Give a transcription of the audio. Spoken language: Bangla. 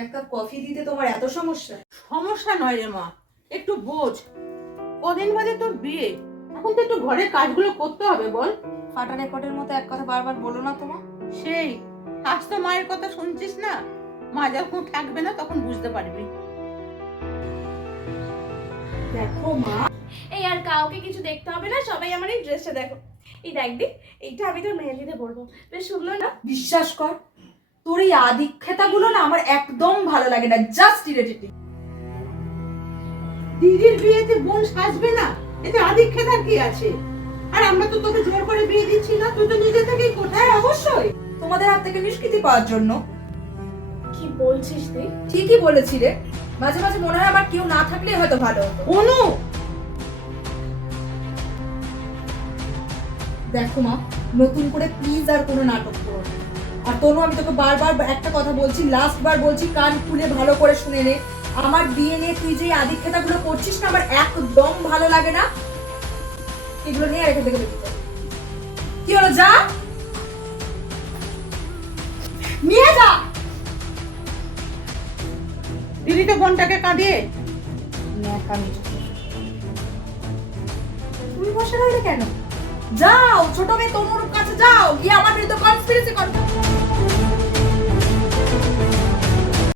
এক কাপ কফি দিতে তোমার এত সমস্যা? সমস্যা নয় রে মা, একটু বোঝ। কদিন বাদে তোর বিয়ে, এখন তো একটু ঘরের কাজগুলো করতে হবে বল। ফাটা রেকর্ডের মতো এক কথা বারবার বলো না তোমার। সেই আজ তো মায়ের কথা শুনছিস না, মা যখন থাকবে না তখন বুঝতে পারবি। দেখো মা, এই আর কাউকে কিছু দেখতে হবে না, সবাই আমার এই ড্রেসটা দেখো। এই দেখ দি, এইটা আমি তোর মেহেন্দিতে পরবো, বেশ সুন্দর না? বিশ্বাস কর, তোর এই আদিক্ষেতাগুলো না আমার একদম ভালো লাগে না, জাস্ট ইরিটেটিং। দিদির বিয়েতে বোন সাজবে না, এতে আদিক্ষেতার কি আছে? আর আমরা তো তোকে জোর করে বিয়ে দিচ্ছি না, তুই তো নিজে থেকেই করছিস। হ্যাঁ অবশ্যই, তোমাদের হাত থেকে নিষ্কৃতি পাওয়ার জন্য। কি বলছিস তুই? ঠিকই বলেছি রে, মাঝে মাঝে মনে হয় আমার কেউ না থাকলে হয়তো ভালো হতো। অনু, দেখো মা, নতুন করে প্লিজ আর কোনো নাটক করো না। আর তনু, আমি তোকে বারবার একটা কথা বলছি, লাস্ট বার বলছি, কান খুলে ভালো করে শুনে নে। আমার বিয়ে নিয়ে তুই যে আদিক্ষেতাগুলো করছিস না, আমার একদম ভালো লাগে না। এগুলো নিয়ে রেখে থেকে দেখি কি হলো, যা নিয়ে যা। দিদি তো বোনটাকে কাঁদিয়ে। তুমি বসে রইলে কেন? যাও ছোট মেয়ে তনুর কাছে যাও, গিয়ে আমার বিরুদ্ধে কনস্পিরেসি করো।